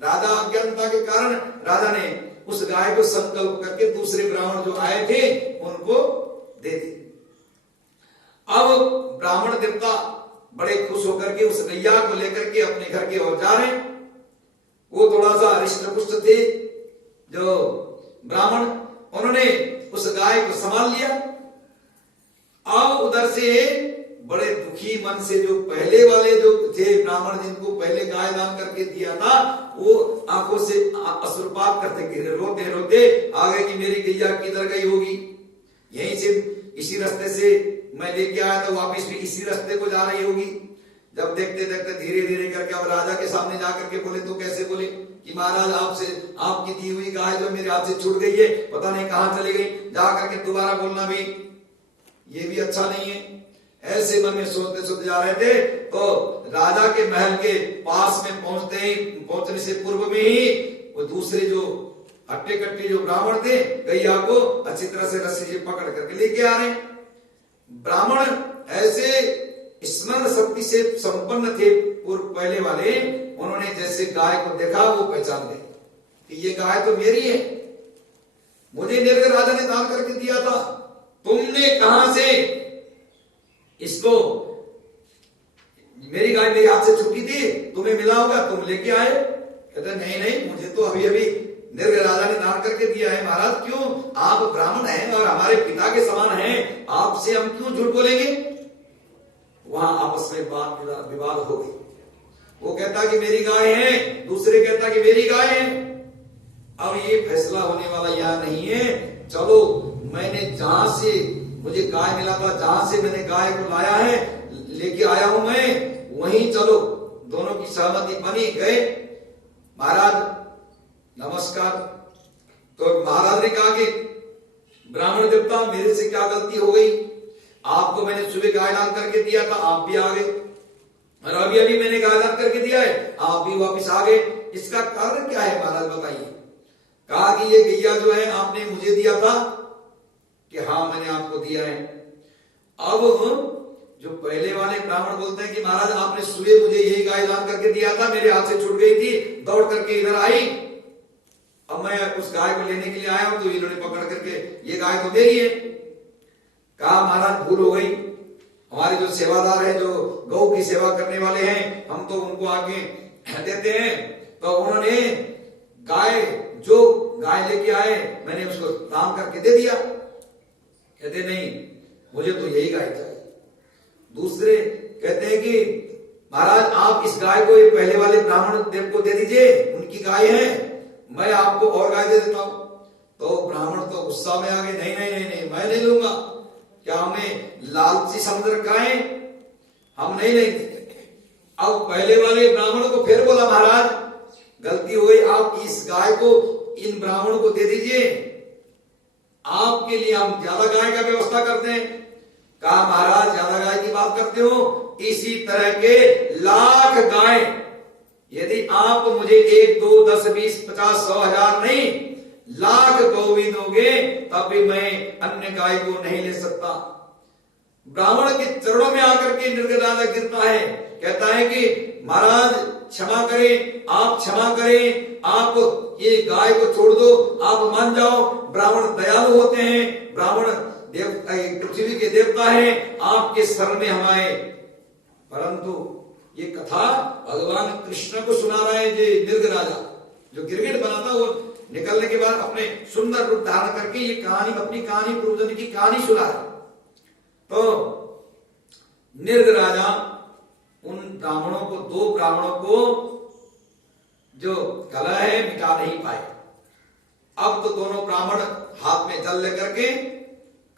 राजा अज्ञानता के कारण राजा ने उस गाय को संकल्प करके दूसरे ब्राह्मण जो आए थे उनको दे दी। अब ब्राह्मण देवता बड़े खुश होकर के उस गैया को लेकर के अपने घर की ओर जा रहे हैं। वो थोड़ा सा हृष्ट पुष्ट थे जो ब्राह्मण, उन्होंने उस गाय को संभाल लिया। अब उधर से बड़े दुखी मन से जो पहले वाले जो थे ब्राह्मण जिनको पहले गाय दान करके दिया था, वो आंखों से अश्रुपात करते गिरे, रोते रोते आ गए कि मेरी गैया किधर गई होगी। यहीं से इसी रास्ते से मैं लेके आया था, वापिस भी इसी रास्ते को जा रही होगी। जब देखते देखते धीरे धीरे करके अब राजा के सामने जाकर के बोले, तो कैसे बोले कि महाराज आपसे आपकी दी हुई गाय जो मेरे हाथ से छूट गई है, पता नहीं कहां चली गई, जा करके दोबारा बोलना भी ये भी अच्छा नहीं है। ऐसे मन में सोचते सोचते जा रहे थे तो राजा के महल के पास में पहुंचने से पूर्व में ही वो दूसरे जो हट्टे कट्टे जो ब्राह्मण थे गैया को अच्छी तरह से रस्सी से पकड़ करके लेके आ रहे। ब्राह्मण ऐसे स्मरण शक्ति से संपन्न थे पूर्व पहले वाले, उन्होंने जैसे गाय को देखा वो पहचान गए कि ये गाय तो मेरी है, मुझे निर्ग राजा ने दान करके दिया था, तुमने कहां से इसको, मेरी गाय मेरे हाथ से छूटी थी, तुम्हें मिला होगा, तुम लेके आए। कहते नहीं नहीं, मुझे तो अभी अभी निर्ग राजा ने दान करके दिया है। महाराज क्यों, आप ब्राह्मण हैं और हमारे पिता के समान हैं, आपसे हम क्यों झूठ बोलेंगे। वहां आपस में विवाद हो गई। वो कहता कि मेरी गाय है, दूसरे कहता कि मेरी गाय है। अब ये फैसला होने वाला यह नहीं है, चलो मैंने जहां से मुझे गाय मिला था, जहां से मैंने गाय को लाया है, लेके आया हूं मैं, वहीं चलो। दोनों की सहमति बनी, गए। महाराज नमस्कार। तो महाराज ने कहा कि ब्राह्मण देवता मेरे से क्या गलती हो गई, आपको मैंने सुबह गाय दान करके दिया था, आप भी आ गए, और अभी अभी मैंने गाय दान करके दिया है, आप भी वापिस आ गए, इसका कारण क्या है महाराज बताइए। कहा कि ये गैया जो है आपने मुझे दिया था, कि हाँ मैंने आपको दिया है। अब जो पहले वाले ब्राह्मण बोलते हैं कि महाराज आपने सुबह मुझे यही गाय दान करके दिया था, मेरे हाथ से छूट गई थी, दौड़ करके इधर आई, अब मैं उस गाय को लेने के लिए आया हूं, तो इन्होंने पकड़ करके ये गाय तो मेरी है। कहा महाराज भूल हो गई, हमारे जो सेवादार है, जो गौ की सेवा करने वाले हैं, हम तो उनको आगे देते हैं, तो उन्होंने गाय जो गाय लेके आए मैंने उसको दान करके दे दिया। कहते नहीं, मुझे तो यही गाय चाहिए। दूसरे कहते हैं कि महाराज आप इस गाय को ये पहले वाले ब्राह्मण देव को दे दीजिए, उनकी गाय है, मैं आपको और गाय दे देता हूं। तो ब्राह्मण तो गुस्सा में आ गए, नहीं नहीं नहीं नहीं, मैं नहीं लूंगा, क्या हमें लालची समझ रखा है, हम नहीं लेंगे। अब पहले वाले ब्राह्मण को फिर बोला महाराज गलती हो गई, आप इस गाय को इन ब्राह्मणों को दे दीजिए, आपके लिए हम ज्यादा गाय का व्यवस्था करते हैं। कहा महाराज ज्यादा गाय की बात करते हो, इसी तरह के लाख गाय यदि आप मुझे 1 2 10 20 50 100 1000 नहीं, लाख गौ भी दोगे तब भी मैं अन्य गाय को नहीं ले सकता। ब्राह्मण के चरणों में आकर के निर्ग राजा गिरता है, कहता है कि महाराज क्षमा करें, आप क्षमा करें, आप ये गाय को छोड़ दो, आप मान जाओ, ब्राह्मण दयालु होते हैं, ब्राह्मण देव पृथ्वी के देवता हैं, आपके शरण में हम आए। परंतु ये कथा भगवान कृष्ण को सुना रहा है। ये निर्ग राजा जो गिरगिट बना था, वो निकलने के बाद अपने सुंदर रूप धारण करके ये कहानी, अपनी कहानी, पूर्वजन्म की कहानी सुना रहा है। तो निर्ग राजा उन ब्राह्मणों को, 2 ब्राह्मणों को जो कलह है मिटा नहीं पाए। अब तो दोनों ब्राह्मण हाथ में जल लेकर के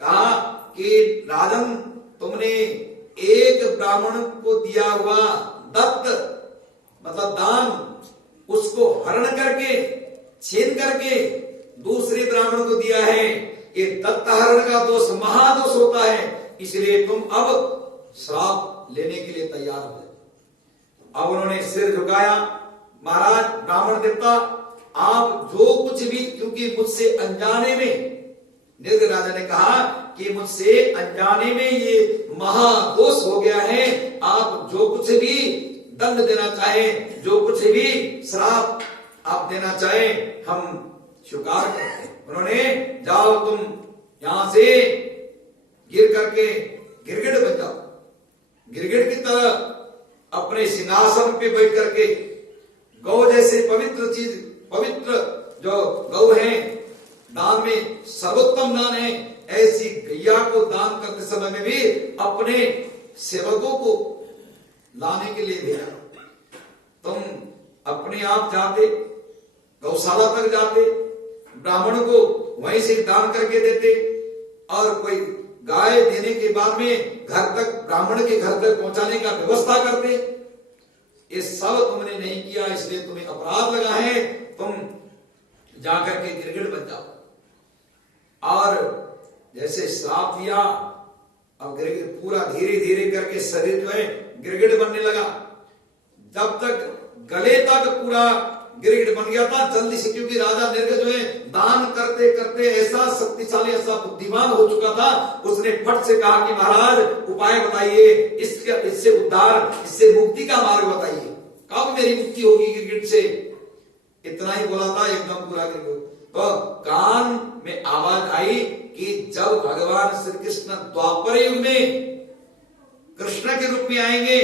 कहा कि राजन तुमने एक ब्राह्मण को दिया हुआ दत्त मतलब दान, उसको हरण करके छीन करके दूसरे ब्राह्मण को दिया है। ये दत्त हरण का दोष महादोष होता है, इसलिए तुम अब श्राप लेने के लिए तैयार हो। अब उन्होंने सिर झुकाया, महाराज ब्राह्मण देवता आप जो कुछ भी, क्योंकि मुझसे अनजाने में, निर्ग राजा ने कहा कि मुझसे अनजाने में ये महादोष हो गया है, आप जो कुछ भी दंड देना चाहे, जो कुछ भी श्राप देना चाहे हम स्वीकार करते हैं। उन्होंने जाओ तुम यहां से गिर करके गिरगिट बन जाओ, गिरगिट की तरह अपने सिंहासन पे बैठ करके गौ जैसे पवित्र चीज, पवित्र जो गौ है, दान में सर्वोत्तम दान है, ऐसी गैया को दान करते समय में भी अपने सेवकों को लाने के लिए भेजा। तुम अपने आप जाते, गौशाला तक जाते, ब्राह्मणों को वहीं से दान करके देते, और कोई गाय देने के बाद में घर तक, ब्राह्मण के घर तक पहुंचाने का व्यवस्था करते। ये सब तुमने नहीं किया, इसलिए तुम्हें अपराध लगा है, तुम जाकर के गिरगिट बन जाओ। और जैसे श्राप दिया, अब गिरगिट पूरा धीरे धीरे करके शरीर जो है गिरगिट बनने लगा। जब तक गले तक पूरा गिरगिट बन गया था जल्दी से, क्योंकि राजा निर्गत जो है दान करते करते ऐसा शक्तिशाली, ऐसा बुद्धिमान हो चुका था, उसने फट से कहा कि महाराज उपाय बताइए, इससे उद्धार, इससे मुक्ति का मार्ग बताइए, कब मेरी मुक्ति होगी गिरगिट से। इतना ही बोला था, एकदम पूरा गिरगिट। तो कान में आवाज आई कि जब भगवान श्री कृष्ण द्वापर युग में कृष्ण के रूप में आएंगे,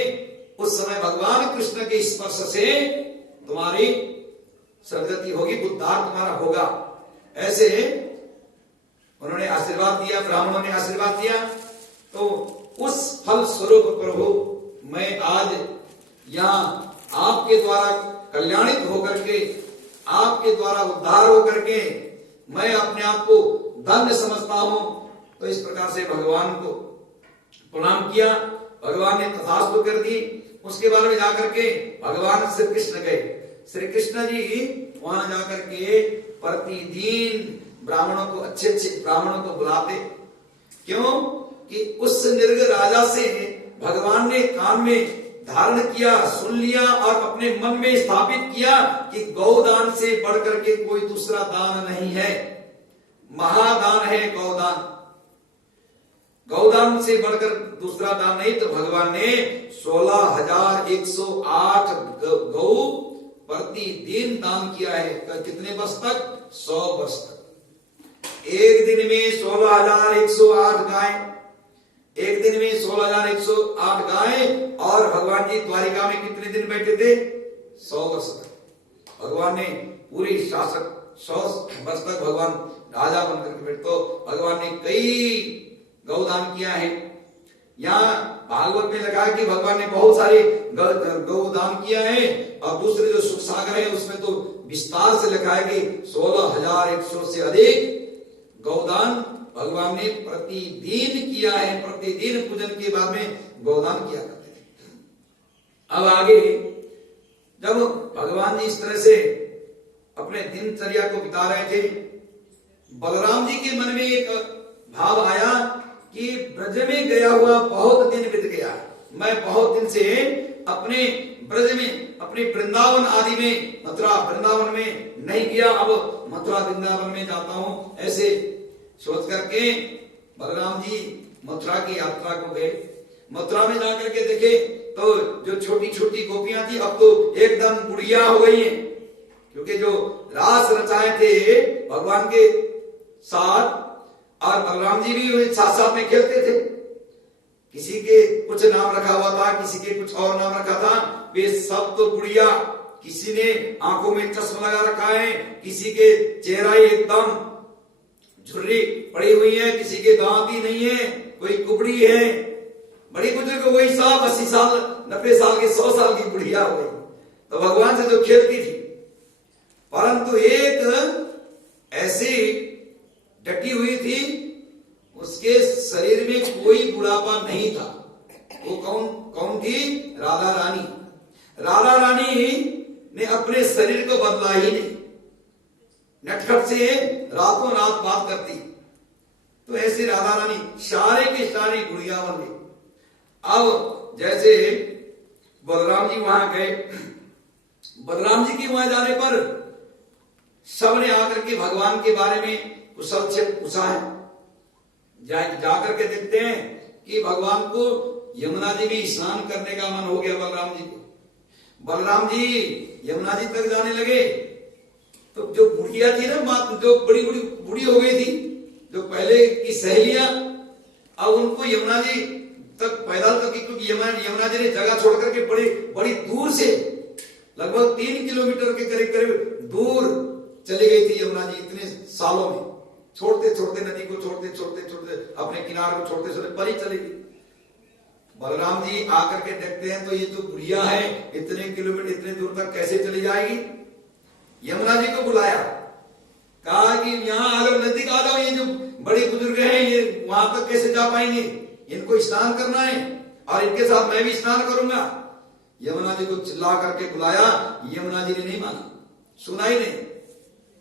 उस समय भगवान कृष्ण के स्पर्श से तुम्हारी सदगति होगी, उद्धार तुम्हारा होगा। ऐसे उन्होंने आशीर्वाद दिया, ब्राह्मणों ने आशीर्वाद दिया। तो उस फल स्वरूप प्रभु मैं आज यहां आपके द्वारा कल्याणित होकर के, आपके द्वारा उद्धार होकर के मैं अपने आप को धन्य समझता हूं। तो इस प्रकार से भगवान को प्रणाम किया, भगवान ने तथास्तु कर दी। उसके बाद में जाकर के भगवान श्री कृष्ण गए। श्री कृष्ण जी वहां जाकर के प्रतिदिन ब्राह्मणों को, अच्छे अच्छे ब्राह्मणों को बुलाते। क्यों कि उस निर्ग राजा से भगवान ने कान में धारण किया, सुन लिया और अपने मन में स्थापित किया कि गौदान से बढ़कर के कोई दूसरा दान नहीं है, महादान है गौदान, गौदान से बढ़कर दूसरा दान नहीं। तो भगवान ने 16,108 गौ प्रतिदिन दान किया है। कितने वर्ष तक? 100 वर्ष तक। एक दिन में 16,108 गाय, एक दिन में 16,108 गाय। और भगवान जी द्वारिका में कितने दिन बैठे थे? 100 वर्ष तक। भगवान ने पूरी शासक 100 वर्ष तक भगवान राजा बनकर बैठे। तो भगवान ने कई गौदान किया है। यहाँ भागवत में लिखा है कि भगवान ने बहुत सारे गौदान किया है, और दूसरे जो सुख सागर है उसमें तो विस्तार से लिखा है कि 16,100 से अधिक गौदान भगवान ने प्रतिदिन किया है। प्रतिदिन पूजन के बाद में गौदान किया करते थे। अब आगे जब भगवान जी इस तरह से अपने दिनचर्या को बिता रहे थे, बलराम जी के मन में एक भाव आया कि ब्रज में गया हुआ बहुत दिन बीत गया, मैं बहुत दिन से अपने ब्रज में, अपने वृंदावन आदि में, मथुरा वृंदावन में नहीं गया, अब मथुरा वृंदावन में जाता हूं। ऐसे सोच करके बलराम जी मथुरा की यात्रा को गए। मथुरा में जाकर के देखे तो जो छोटी छोटी गोपियां थी अब तो एकदम बुढ़िया हो गई हैं, क्योंकि जो रास रचाए थे भगवान के साथ, और बलराम जी भी साथ साथ में खेलते थे। किसी के कुछ नाम रखा हुआ था, किसी के कुछ और नाम रखा था, वे सब तो बुढ़िया। किसी ने आंखों में चश्मा लगा रखा है, किसी के चेहरा एकदम झुर्री पड़ी हुई है, किसी के दांत ही नहीं है, कोई कुबड़ी है, बड़ी बुजुर्ग वही सब 80 साल 90 साल की 100 साल की बुढ़िया हो गई। तो भगवान से जो खेलती थी, परंतु एक ऐसी डटी हुई थी, उसके शरीर में कोई बुढ़ापा नहीं था। वो कौन थी? राधा रानी। राधा रानी ने अपने शरीर को बदला ही नहीं, नटखट से रातों रात बात करती। तो ऐसे राधा रानी सारे की सारी गुड़िया बन गई। अब जैसे बलराम जी वहां गए, बलराम जी के वहां जाने पर सबने आकर के भगवान के बारे में कुशल से पूछा है। जाकर के देखते हैं कि भगवान को यमुना जी में स्नान करने का मन हो गया बलराम जी को। बलराम जी यमुना जी तक जाने लगे। तो जो बुढ़िया थी ना, माँ जो बड़ी बड़ी बूढ़ी हो गई थी, जो पहले की सहेलियां, अब उनको यमुना जी तक पैदल तक, क्योंकि यमुना जी ने जगह छोड़ करके बड़ी बड़ी दूर से लगभग 3 किलोमीटर के करीब करीब दूर चली गई थी यमुना जी इतने सालों में, छोड़ते छोड़ते नदी को, छोड़ते छोड़ते छोड़ते अपने किनारे को छोड़ते छोड़ते परी चली गई। बलराम जी आकर के देखते हैं तो ये जो बुढ़िया है इतने किलोमीटर इतने दूर तक कैसे चली जाएगी। यमुना जी को बुलाया, कहा कि यहाँ आ जाओ, नजदीक आ जाओ, ये जो बड़े बुजुर्ग हैं ये वहां तक कैसे जा पाएंगे, इनको स्नान करना है और इनके साथ मैं भी स्नान करूंगा। यमुना जी को चिल्ला करके बुलाया, यमुना जी ने नहीं माना, सुना ही नहीं।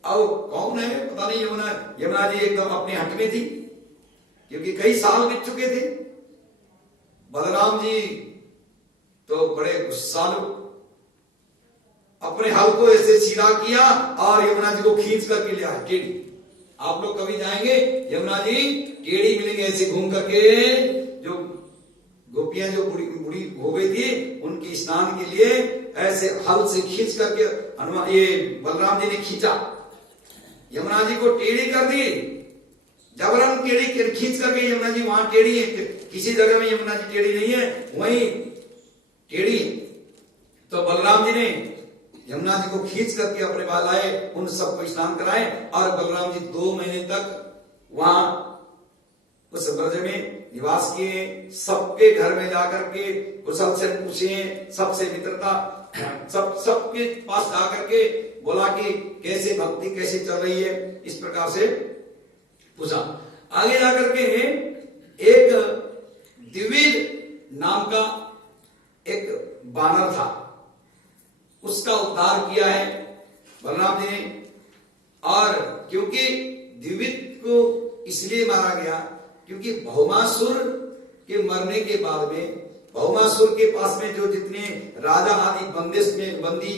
अब कौन है पता नहीं, यमुना जी एकदम अपने हट में थी, क्योंकि कई साल बीत चुके थे। बलराम जी तो बड़े गुस्सालु, अपने हल को ऐसे सीधा किया और यमुना जी को खींच करके लिया टेढ़ी। आप लोग कभी जाएंगे यमुना जी टेढ़ी मिलेंगे ऐसे घूम करके, जो गोपियां जो बूढ़ी हो गई थी उनकी स्नान के लिए ऐसे हल से खींच करके हनुमान ये बलराम जी ने खींचा, यमुना जी को टेढ़ी कर दी, जबरन टेढ़ी खींच करके। यमुना जी वहां टेढ़ी है, किसी जगह में यमुना जी टेढ़ी नहीं है, वहीं टेढ़ी। तो बलराम जी ने यमुना जी को खींच करके अपने पास लाए, उन सबको स्नान कराए और बलराम जी 2 महीने तक वहां उस ब्रज में निवास किए। सबके घर में जाकर के कुशल से पूछे, सबसे मित्रता, सबके पास जाकर के बोला कि कैसे भक्ति कैसे चल रही है, इस प्रकार से पूछा। आगे जाकर के एक द्विविद नाम का एक बानर था, उसका उद्धार किया है बलराम जी ने। और क्योंकि द्विविद को इसलिए मारा गया क्योंकि भौमासुर के मरने के बाद में, भौमासुर के पास में जो जितने राजा आदि बंदिश में बंदी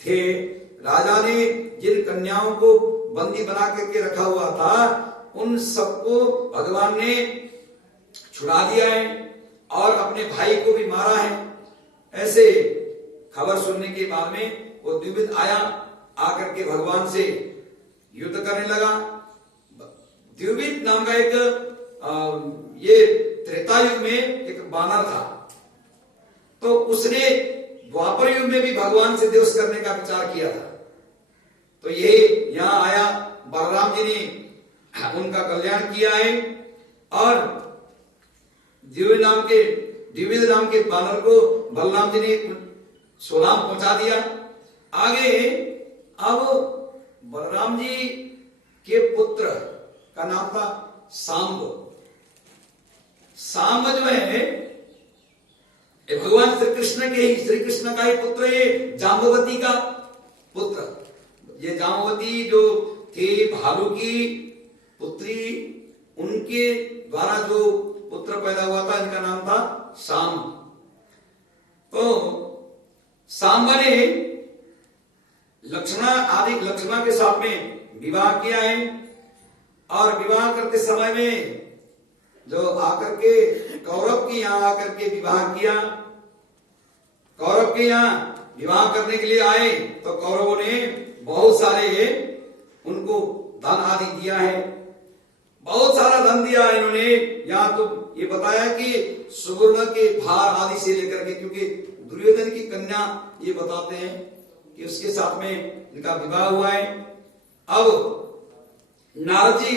थे, राजा ने जिन कन्याओं को बंदी बना करके रखा हुआ था उन सबको भगवान ने छुड़ा दिया है और अपने भाई को भी मारा है। ऐसे खबर सुनने के बाद में वो द्विविद आया, आकर के भगवान से युद्ध करने लगा। द्विविद नाम का एक ये त्रेता युग में एक बानर था, तो उसने द्वापर युग में भी भगवान से देश करने का विचार किया था। तो ये यहां आया, बलराम जी ने उनका कल्याण किया है और द्विविद नाम के बानर को बलराम जी ने स्वधाम पहुंचा दिया। आगे अब बलराम जी के पुत्र का नाम था सांब। सांब जो है भगवान श्री कृष्ण का ही पुत्र, ये जाम्बवती का पुत्र। ये जाम्बवती जो थी भालू की पुत्री, उनके द्वारा जो पुत्र पैदा हुआ था इनका नाम था सांब। तो सांब ने लक्ष्मण के साथ में विवाह किया है और विवाह करते समय में जो आकर के कौरव के यहाँ आकर के विवाह किया, कौरव के यहाँ विवाह करने के लिए आए तो कौरवों ने बहुत सारे उनको धन आदि दिया है, बहुत सारा धन दिया है इन्होंने। यहाँ तो ये बताया कि सुवर्ण के भार आदि से लेकर के, क्योंकि दुर्योधन की कन्या ये बताते हैं कि उसके साथ में इनका विवाह हुआ है। अब नारद जी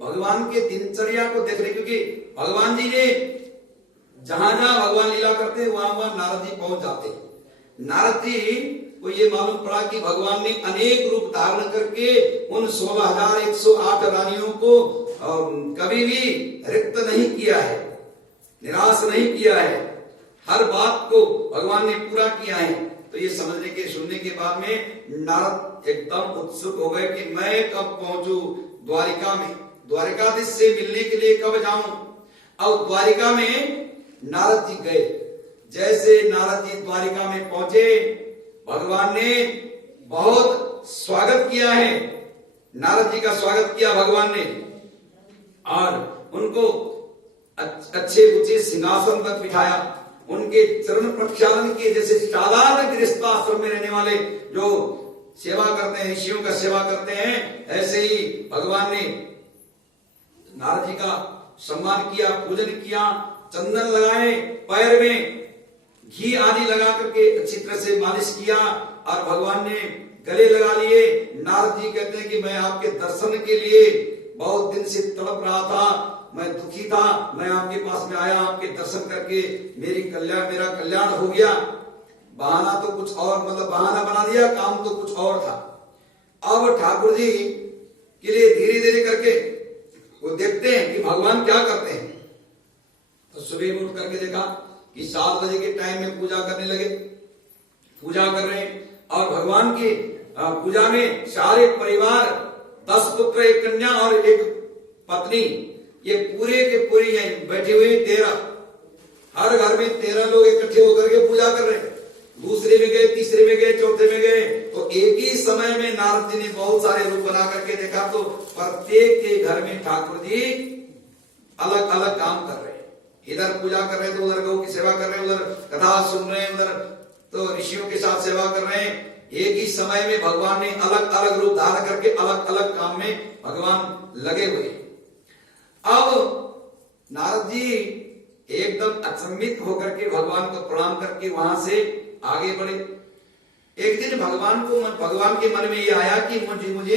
भगवान के दिनचर्या को देख रहे, क्योंकि भगवान जी ने जहां जहां भगवान लीला करते हैं वहां वहां नारद जी पहुंच जाते हैं। नारद जी को ये मालूम पड़ा कि भगवान ने अनेक रूप धारण करके उन 16,108 रानियों को कभी भी रिक्त नहीं किया है, निराश नहीं किया है, हर बात को भगवान ने पूरा किया है। तो ये समझने के सुनने के बाद में नारद एकदम उत्सुक हो गए कि मैं कब पहुंचू द्वारिका में, द्वारिकाधीश से मिलने के लिए कब जाऊं। अब द्वारिका में नारद जी गए। जैसे नारद जी द्वारिका में पहुंचे, भगवान ने बहुत स्वागत किया है, नारद जी का स्वागत किया भगवान ने और उनको अच्छे ऊंचे सिंहासन पर बिठाया, उनके चरण प्रक्षालन किए। जैसे साधारण गृहस्थ आश्रम में रहने वाले जो सेवा करते हैं, ऋषियों का सेवा करते हैं, ऐसे ही भगवान ने नारद जी का सम्मान किया, पूजन किया, चंदन लगाए, पैर में घी आदि लगा करके अच्छी तरह से मालिश किया और भगवान ने गले लगा लिए। नारद जी कहते हैं कि मैं आपके दर्शन के लिए बहुत दिन से तड़प रहा था, मैं दुखी था, मैं आपके पास में आया, आपके दर्शन करके मेरा कल्याण हो गया। बहाना तो कुछ और, मतलब बहाना बना दिया, काम तो कुछ और था। अब ठाकुर जी के लिए धीरे धीरे करके वो देखते हैं कि भगवान क्या करते हैं। तो सुबह में उठ करके देखा कि 7 बजे के टाइम में पूजा करने लगे, पूजा कर रहे हैं और भगवान की पूजा में सारे परिवार 10 पुत्र, 1 कन्या और 1 पत्नी, ये पूरे के पूरे यहीं बैठे हुए 13, हर घर में 13 लोग इकट्ठे होकर के पूजा कर रहे हैं। दूसरे में गए, तीसरे में गए, चौथे में गए, तो एक ही समय में नारद जी ने बहुत सारे रूप बना करके देखा तो प्रत्येक के घर में ठाकुर जी अलग अलग काम कर रहे हैं। इधर पूजा कर रहे हैं तो उधर गौ की सेवा कर रहे हैं, उधर कथा सुन रहे हैं, उधर तो ऋषियों के साथ सेवा कर रहे हैं। एक ही समय में भगवान ने अलग अलग रूप धारण करके अलग अलग काम में भगवान लगे हुए। अब नारद जी एकदम अचंभित होकर के भगवान को प्रणाम करके वहां से आगे बढ़े। एक दिन भगवान के मन में ये आया कि मुझे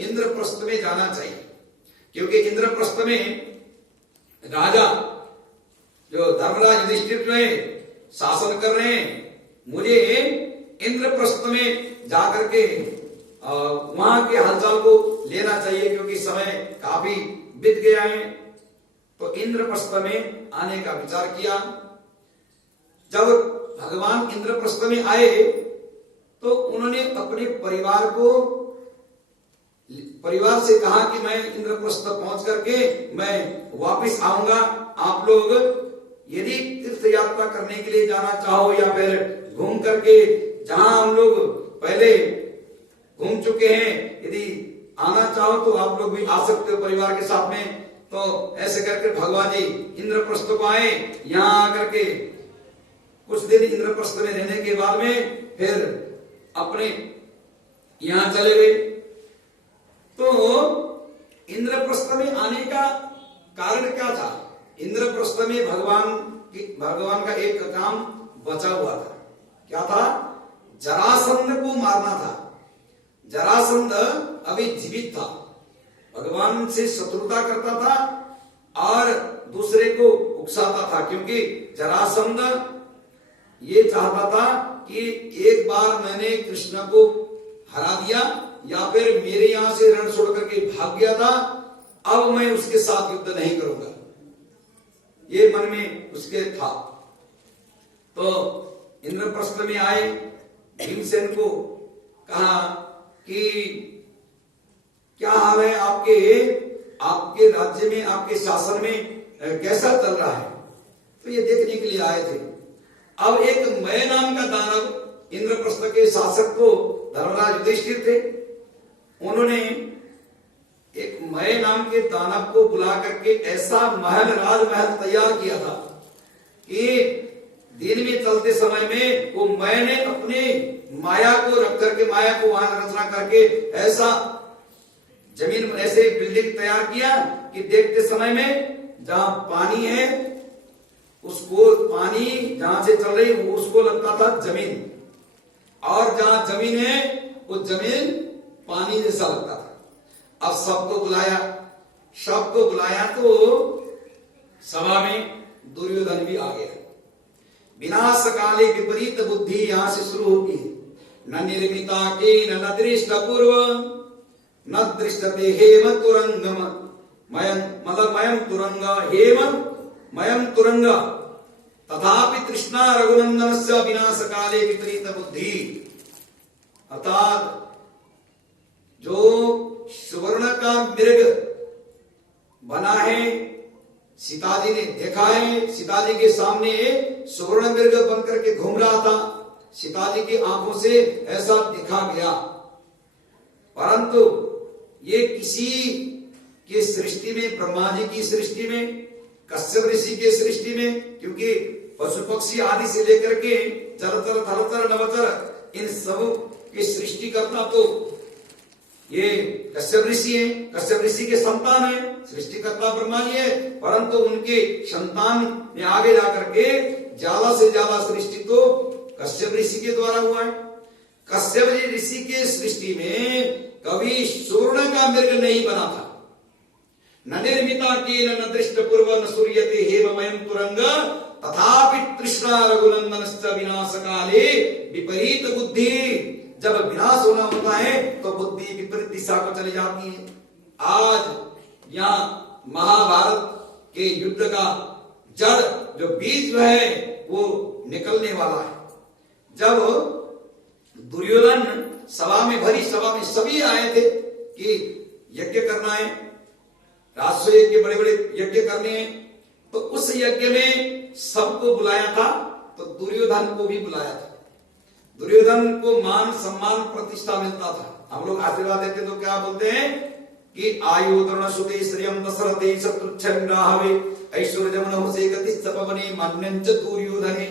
इंद्रप्रस्थ में जाना चाहिए, क्योंकि इंद्रप्रस्थ में राजा जो धर्मराज युधिष्ठिर में शासन कर रहे हैं, मुझे इंद्रप्रस्थ में जाकर के वहां के हालचाल को लेना चाहिए, क्योंकि समय काफी बीत गया है। तो इंद्रप्रस्थ में आने का विचार किया। जब भगवान इंद्रप्रस्थ में आए तो उन्होंने अपने परिवार से कहा कि मैं इंद्रप्रस्थ पहुंच करके मैं वापस आऊंगा। आप लोग यदि तीर्थ यात्रा करने के लिए जाना चाहो या फिर घूम करके जहां हम लोग पहले घूम चुके हैं, यदि आना चाहो तो आप लोग भी आ सकते हो परिवार के साथ में। तो ऐसे करके भगवान जी इंद्रप्रस्थ को आए। यहाँ आकर के कुछ दिन इंद्रप्रस्थ में रहने के बाद में फिर अपने यहां चले गए। तो इंद्रप्रस्थ में आने का कारण क्या था? इंद्रप्रस्थ में भगवान का एक काम बचा हुआ था। क्या था? जरासंध को मारना था। जरासंध अभी जीवित था, भगवान से शत्रुता करता था और दूसरे को उकसाता था, क्योंकि जरासंध ये चाहता था कि एक बार मैंने कृष्ण को हरा दिया या फिर मेरे यहां से रण छोड़ करके भाग गया था, अब मैं उसके साथ युद्ध नहीं करूंगा, ये मन में उसके था। तो इंद्रप्रस्थ में आए, भीमसेन को कहा कि क्या हाल है आपके राज्य में, आपके शासन में कैसा चल रहा है? तो ये देखने के लिए आए थे। अब एक मय नाम का दानव इंद्रप्रस्थ के शासक तो धर्मराज युधिष्ठिर थे, उन्होंने एक मय नाम के दानव को बुला करके ऐसा राजमहल तैयार किया था कि दिन में चलते समय में वो मय ने अपने माया को रख करके, माया को वहां रचना करके ऐसा जमीन, ऐसे बिल्डिंग तैयार किया कि देखते समय में जहां पानी है उसको, पानी जहां से चल रही वो उसको लगता था जमीन, और जहां जमीन है वो जमीन पानी जैसा लगता था। अब सबको बुलाया तो सभा में दुर्योधन भी आ गया। विनाश काले विपरीत बुद्धि यहां से शुरू होती है। न निर्मिता के न दृष्ट पूर्व न दृष्टते हेम तुरंगम मयम तुरंग हेम मयम तुरंग तथापि तृष्णा रघुनंदन से विनाश काले विपरीत बुद्धि। अर्थात जो सुवर्ण का मृग बना है, सीता जी ने देखा है, सीता जी के सामने सुवर्ण मृग बनकर के घूम रहा था, सीता जी की आंखों से ऐसा देखा गया, परंतु ये किसी के सृष्टि में, ब्रह्मा जी की सृष्टि में, कश्यप ऋषि के सृष्टि में, क्योंकि पशु पक्षी आदि से लेकर के जलचर थलचर नवचर इन सब कि सृष्टिकर्ता तो ये कश्यप ऋषि है, कश्यप ऋषि के संतान है, सृष्टिकर्ता ब्रह्मा जी है, परंतु उनके संतान में आगे जाकर के ज्यादा से ज्यादा सृष्टि तो कश्यप ऋषि के द्वारा हुआ है। कश्यप ऋषि के सृष्टि में कभी स्वर्ण का मृग नहीं बना था, न निर्मिता के न दृष्ट पूर्व न सूर्यते हेममयं तुरंग तथापि तृष्णा रघुनंदनश्च विनाश काले विपरीत बुद्धि। जब विनाश होना होता है तो बुद्धि विपरीत दिशा को चली जाती है। आज यहाँ महाभारत के युद्ध का जड़ जो बीज है वो निकलने वाला है। जब दुर्योधन सभा में भरी सभा में सभी आए थे कि यज्ञ करना है, राष्ट्र यज्ञ बड़े बड़े यज्ञ करने हैं, तो उस यज्ञ में सबको बुलाया था, तो दुर्योधन को भी बुलाया था। दुर्योधन को मान सम्मान प्रतिष्ठा मिलता था। हम लोग आशीर्वाद देते तो क्या बोलते हैं कि आयु द्रोण सुते श्रियम दशरथे शत्रुच्छन्नाहवे ऐश्वर्यम से गति सपवने मान्यंच दुर्योधने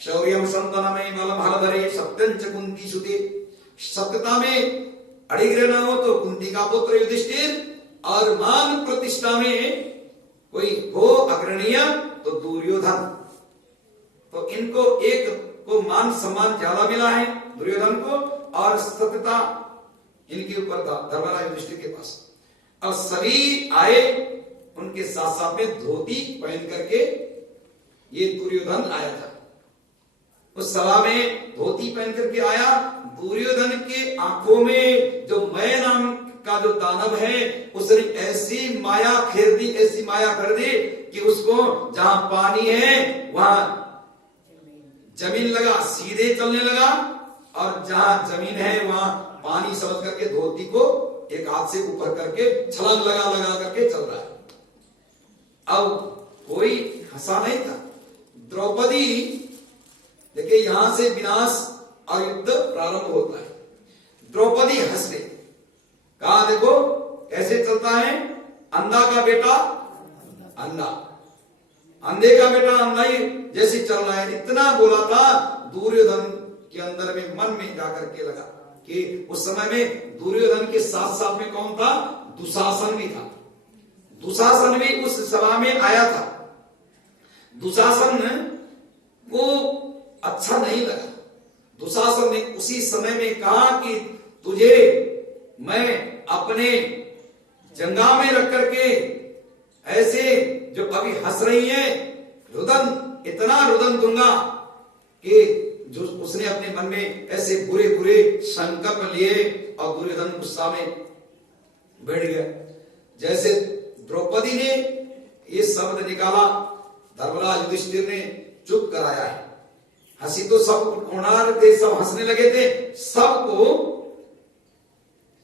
शौर्यम संतनमय बलम हलधरे सत्यंच कुंती सुते। सत्यता में अड़िग रहना हो तो कुंती का पुत्र युधिष्ठिर, और मान प्रतिष्ठा में कोई हो अग्रणीय तो दुर्योधन। तो इनको एक को मान सम्मान ज्यादा मिला है दुर्योधन को, और सत्यता इनके ऊपर था धर्मराज युधिष्ठिर के पास। अब सभी आए, उनके साथ साथ में धोती पहन करके ये दुर्योधन आया था। उस सभा में धोती पहन करके आया। दुर्योधन के आंखों में जो मय नाम का जो दानव है उसने ऐसी माया खेर दी, ऐसी माया कर दी कि उसको जहां पानी है वहां जमीन लगा, सीधे चलने लगा, और जहां जमीन है वहां पानी समझ करके धोती को एक हाथ से ऊपर करके छलांग लगा लगा करके चल रहा है। अब कोई हंसा नहीं था। द्रौपदी देखिए यहां से विनाश और युद्ध प्रारंभ होता है। द्रौपदी हंस गई, कहा देखो कैसे चलता है, अंधा का बेटा अंधा, अंधे का बेटा अंधा ही जैसे चल रहा है। इतना बोला था दुर्योधन के अंदर में, मन में जाकर के लगा कि उस समय में दुर्योधन के साथ साथ में कौन था, दुशासन भी था। दुशासन भी उस सभा में आया था। दुशासन को अच्छा नहीं लगा। दुशासन ने उसी समय में कहा कि तुझे मैं अपने जंगा में रख करके ऐसे जो अभी हंस रही है रुदन, इतना रुदन दूंगा कि जो उसने अपने मन में ऐसे बुरे बुरे संकल्प लिए, और दुर्योधन गुस्सा में बैठ गया। जैसे द्रौपदी ने ये शब्द निकाला, धर्मराज युधिष्ठिर ने चुप कराया है। हंसी तो सब होनार थे, सब हंसने लगे थे, सबको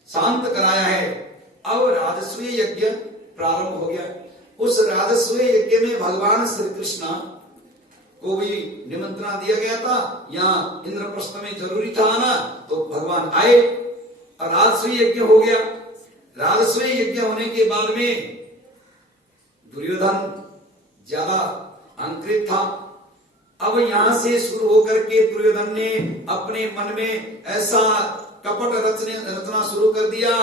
शांत कराया है। अब राजस्वीय यज्ञ प्रारंभ हो गया। उस राजस्वीय यज्ञ में भगवान श्री कृष्ण को भी निमंत्रण दिया गया था। यहाँ इंद्रप्रस्थ में जरूरी था आना, तो भगवान आए और राजस्वीय यज्ञ हो गया। राजस्वीय यज्ञ होने के बाद में दुर्योधन ज्यादा अंकृत था। अब यहां से शुरू होकर के दुर्योधन ने अपने मन में ऐसा कपट रचना शुरू कर दिया।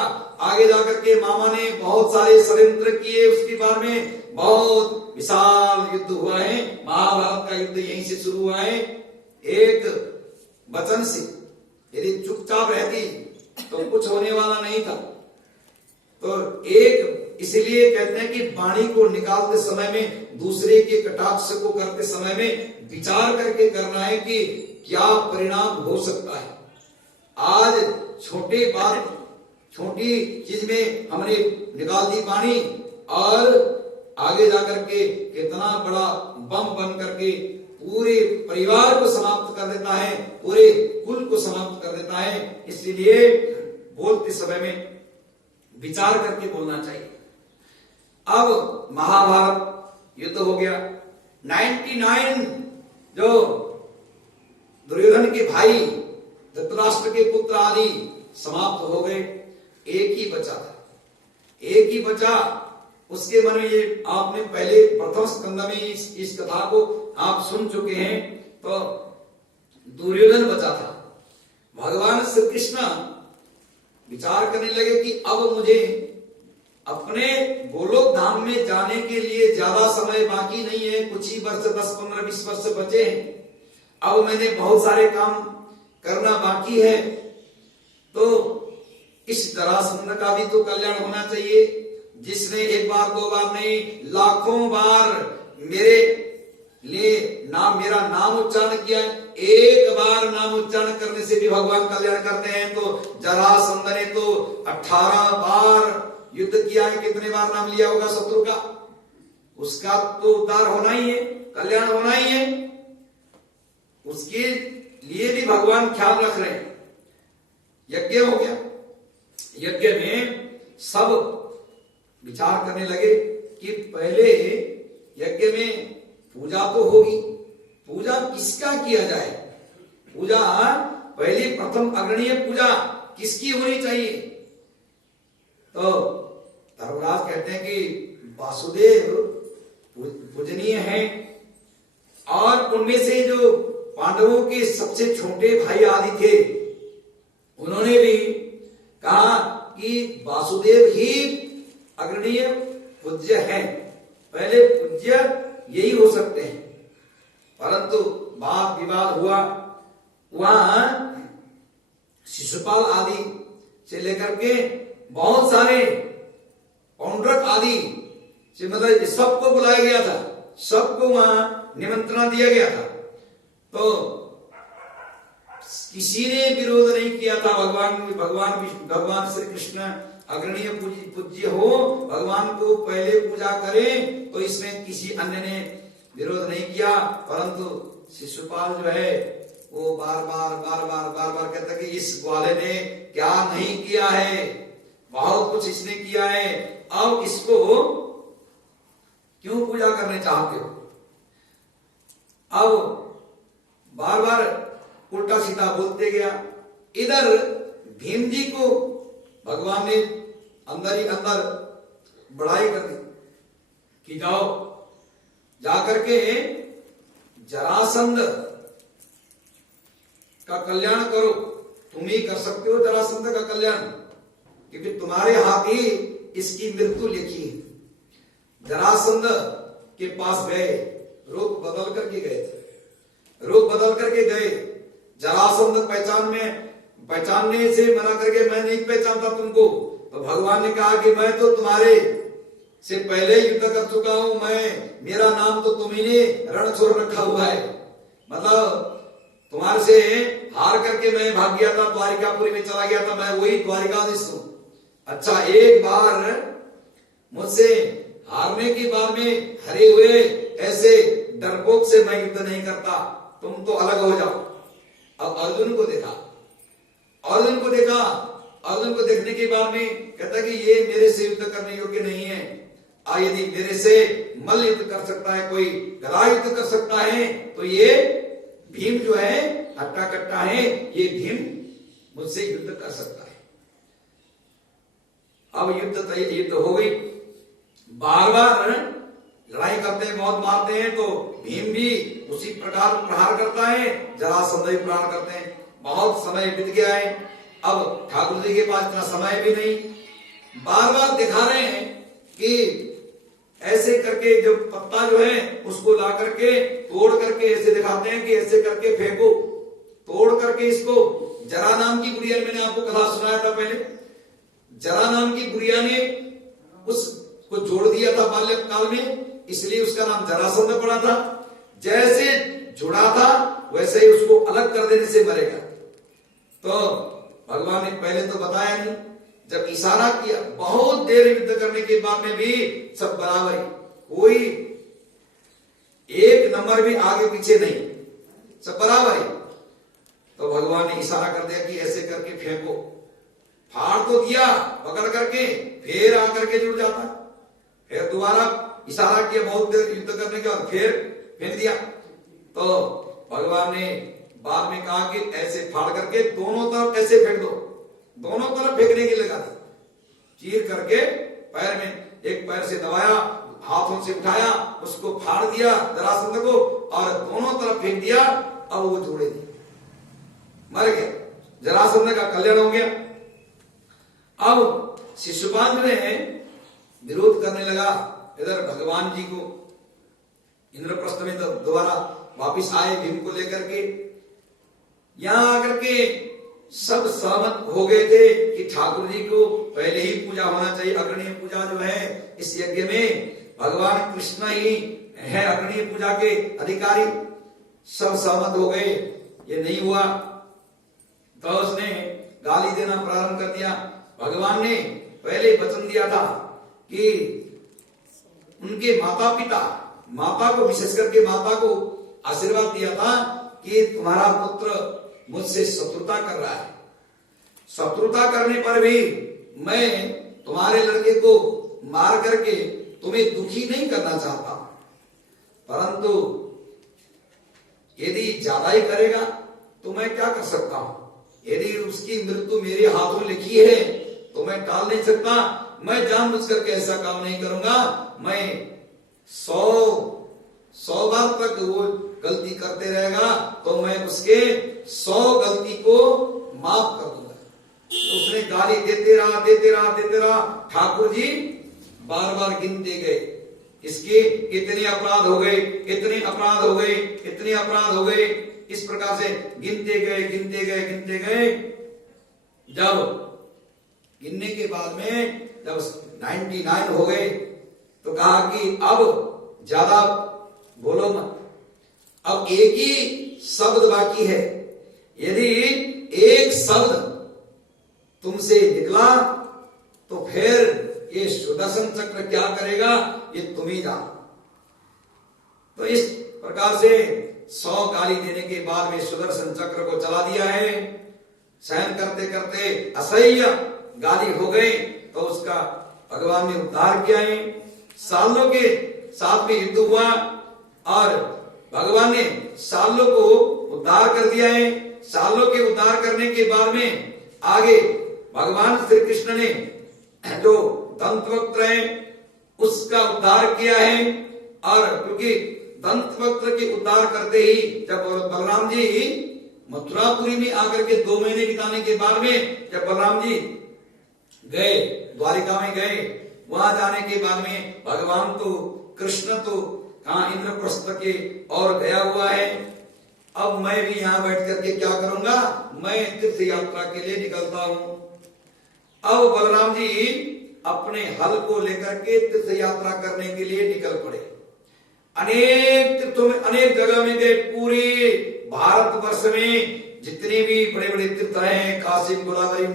आगे जाकर के मामा ने बहुत सारे षड्यंत्र किए, उसके बाद में बहुत विशाल युद्ध हुआ है। महाभारत का युद्ध यहीं से शुरू हुआ है। एक वचन से यदि चुपचाप रहती तो कुछ होने वाला नहीं था। तो एक इसलिए कहते हैं कि वाणी को निकालते समय में, दूसरे के कटाक्ष को करते समय में विचार करके करना है कि क्या परिणाम हो सकता है। आज छोटे बात, छोटी चीज में हमने निकाल दी वाणी, और आगे जाकर के कितना बड़ा बम बन करके पूरे परिवार को समाप्त कर देता है, पूरे कुल को समाप्त कर देता है। इसलिए बोलते समय में विचार करके बोलना चाहिए। अब महाभारत युद्ध हो गया। 99 जो दुर्योधन के भाई धृतराष्ट्र के पुत्र आदि समाप्त हो गए, एक ही बचा था, एक ही बचा। उसके मन में ये आपने पहले प्रथम स्कंद में इस कथा को आप सुन चुके हैं। तो दुर्योधन बचा था। भगवान श्री कृष्ण विचार करने लगे कि अब मुझे अपने गोलोक धाम में जाने के लिए ज्यादा समय बाकी नहीं है, कुछ ही वर्ष 10, 15, 20 वर्ष बचे हैं। अब मैंने बहुत सारे काम करना बाकी है, तो इस जरासंध का भी तो कल्याण होना चाहिए, जिसने एक बार दो बार नहीं लाखों बार मेरे लिए मेरा नाम उच्चारण किया। एक बार नाम उच्चारण करने से भी भगवान कल्याण करते हैं। तो जरासंध ने तो 18 बार युद्ध किया है। कितने बार नाम लिया होगा शत्रु का? उसका तो उद्धार होना ही है, कल्याण होना ही है। उसके लिए भी भगवान ख्याल रख रहे हैं। यज्ञ हो गया, यज्ञ में सब विचार करने लगे कि पहले यज्ञ में पूजा तो होगी, पूजा किसका किया जाए? पूजा पहली प्रथम अग्रणीय पूजा किसकी होनी चाहिए? तो धर्मराज कहते हैं कि वासुदेव पूजनीय हैं, और उनमें से जो पांडवों के सबसे छोटे भाई आदि थे, उन्होंने भी कहा कि वासुदेव ही अग्रणीय पूज्य हैं, पहले पूज्य यही हो सकते हैं। परंतु वाद विवाद हुआ, वहां शिशुपाल आदि से लेकर के बहुत सारे पौंड्रक आदि से मतलब सबको बुलाया गया था, सबको वहां निमंत्रण दिया गया था। तो किसी ने विरोध नहीं किया था। भगवान श्री कृष्ण अग्रणीय पूज्य हो, भगवान को पहले पूजा करें, तो इसमें किसी अन्य ने विरोध नहीं किया। परंतु शिशुपाल जो है वो बार बार कहता कि इस ग्वाले ने क्या नहीं किया है, बहुत कुछ इसने किया है, अब इसको क्यों पूजा करने चाहते हो? अब बार बार उल्टा सीधा बोलते गया। इधर भीम जी को भगवान ने अंदर ही अंदर बड़ाई कर दी कि जाओ जाकर के जरासंध का कल्याण करो, तुम ही कर सकते हो जरासंध का कल्याण, क्योंकि तुम्हारे हाथ ही इसकी मृत्यु लिखी है। जरासंध के पास गए, रूप बदल करके गए थे, रूप बदल करके गए। जरासंध पहचानने से मना करके मैं नहीं पहचानता तुमको। तो भगवान ने कहा कि मैं तो तुम्हारे से पहले युद्ध कर चुका हूं, मेरा नाम तो तुम्ही ने रण छोड़ रखा हुआ है। मतलब तुम्हारे से हार करके मैं भाग गया था, द्वारिकापुरी में चला गया था, मैं वही द्वारिकाधीश हूं। अच्छा, एक बार मुझसे हारने के बाद में हरे हुए ऐसे डरपोक से मैं युद्ध नहीं करता, तुम तो अलग हो जाओ। अब अर्जुन को देखा, अर्जुन को देखने के बाद में कहता कि ये मेरे से युद्ध करने योग्य नहीं है। यदि मेरे से मल्ल युद्ध कर सकता है, कोई गदा युद्ध कर सकता है, तो ये भीम जो है हट्टा कट्टा है, ये भीम मुझसे युद्ध कर सकता है। अब युद्ध हो गई, बार बार लड़ाई करते हैं, बहुत मारते हैं, तो भीम भी उसी प्रकार प्रहार करता है, जरासंध भी प्रहार करते हैं। बहुत समय बीत गया है, अब ठाकुर जी के पास इतना समय भी नहीं। बार बार दिखा रहे हैं कि ऐसे करके जो पत्ता जो है उसको ला करके तोड़ करके ऐसे दिखाते हैं कि ऐसे करके फेंको, तोड़ करके इसको। जरा नाम की बुढ़िया, मैंने आपको कथा सुनाया था पहले, जरा नाम की बुढ़िया ने उसको जोड़ दिया था बाल्य काल में, इसलिए उसका नाम जरासंध पड़ा था। जैसे जुड़ा था वैसे ही उसको अलग कर देने से मरेगा। तो भगवान ने पहले तो बताया नहीं, जब इशारा किया, बहुत देर युद्ध करने के बाद में भी सब बराबर, कोई एक नंबर भी आगे पीछे नहीं, सब बराबर। तो भगवान ने इशारा कर दिया कि ऐसे करके फेंको। फाड़ तो दिया पकड़ करके, फिर आकर के जुड़ जाता, फिर दोबारा इशारा किया बहुत देर युद्ध करने के बाद, फिर फेंक दिया। तो भगवान ने बाद में कहा कि ऐसे फाड़ करके दोनों तरफ ऐसे फेंक दो, दोनों तरफ फेंकने की लगा दी, चीर करके पैर में, एक पैर से दबाया, हाथों से उठाया, उसको फाड़ दिया जरासंध को, और दोनों तरफ फेंक दिया। अब वो जोड़े दिए, मर गया। जरासंध का कल्याण हो गया। अब शिशुपाल जो है विरोध करने लगा, इधर भगवान जी को इंद्रप्रस्थ में दोबारा वापिस आए भीम को लेकर के। यहां आकर के सब सहमत हो गए थे कि ठाकुर जी को पहले ही पूजा होना चाहिए। अग्रणीय पूजा जो है इस यज्ञ में भगवान कृष्ण ही है अग्रणीय पूजा के अधिकारी। सब सहमत हो गए, ये नहीं हुआ तो उसने गाली देना प्रारंभ कर दिया। भगवान ने पहले वचन दिया था कि उनके माता पिता, माता को विशेष करके माता को आशीर्वाद दिया था कि तुम्हारा पुत्र मुझसे शत्रुता कर रहा है, शत्रुता करने पर भी मैं तुम्हारे लड़के को मार करके तुम्हें दुखी नहीं करना चाहता, परंतु यदि ज्यादा ही करेगा तो मैं क्या कर सकता हूं। यदि उसकी मृत्यु मेरे हाथों लिखी है तो मैं टाल नहीं सकता। मैं जानबूझ करके ऐसा काम नहीं करूंगा। मैं 100 बार तक वो गलती करते रहेगा तो मैं उसके 100 गलती को माफ कर दूंगा। तो उसने गाली देते रहा। ठाकुर जी बार बार गिनते गए, इसके इतने अपराध हो गए, इतने अपराध हो गए, इतने अपराध हो गए। इस प्रकार से गिनते गए। जब गिनने के बाद में जब 99 हो गए तो कहा कि अब ज्यादा बोलो मत, अब एक ही शब्द बाकी है। यदि एक शब्द तुमसे निकला तो फिर ये सुदर्शन चक्र क्या करेगा ये तुम ही जानो। तो इस प्रकार से 100 गाली देने के बाद में सुदर्शन चक्र को चला दिया है। सहन करते करते असह्य गाली हो गए तो उसका भगवान ने उद्धार किया है। सालों के साथ में युद्ध हुआ और भगवान ने सालों को उद्धार कर दिया है। सालों के उद्धार करने के बाद में आगे भगवान श्री कृष्ण ने जो दंतवक्त्र है उसका उद्धार किया है। और क्योंकि दंतवक्त्र के उद्धार करते ही जब बलराम जी मथुरापुरी में आकर के 2 महीने बिताने के बाद में जब बलराम जी गए द्वारिका में गए, वहां जाने के बाद में भगवान तो कृष्ण तो कहा इंद्रप्रस्थ के और गया हुआ है। अब मैं भी यहां बैठ करके क्या करूंगा, मैं तीर्थ यात्रा के लिए निकलता हूं। अब बलराम जी अपने हल को लेकर के तीर्थ यात्रा करने के लिए निकल पड़े। अनेक तीर्थों में, अनेक जगह में गए। पूरे भारतवर्ष में जितने भी बड़े बड़े तीर्थ हैं, काशी गोदावरी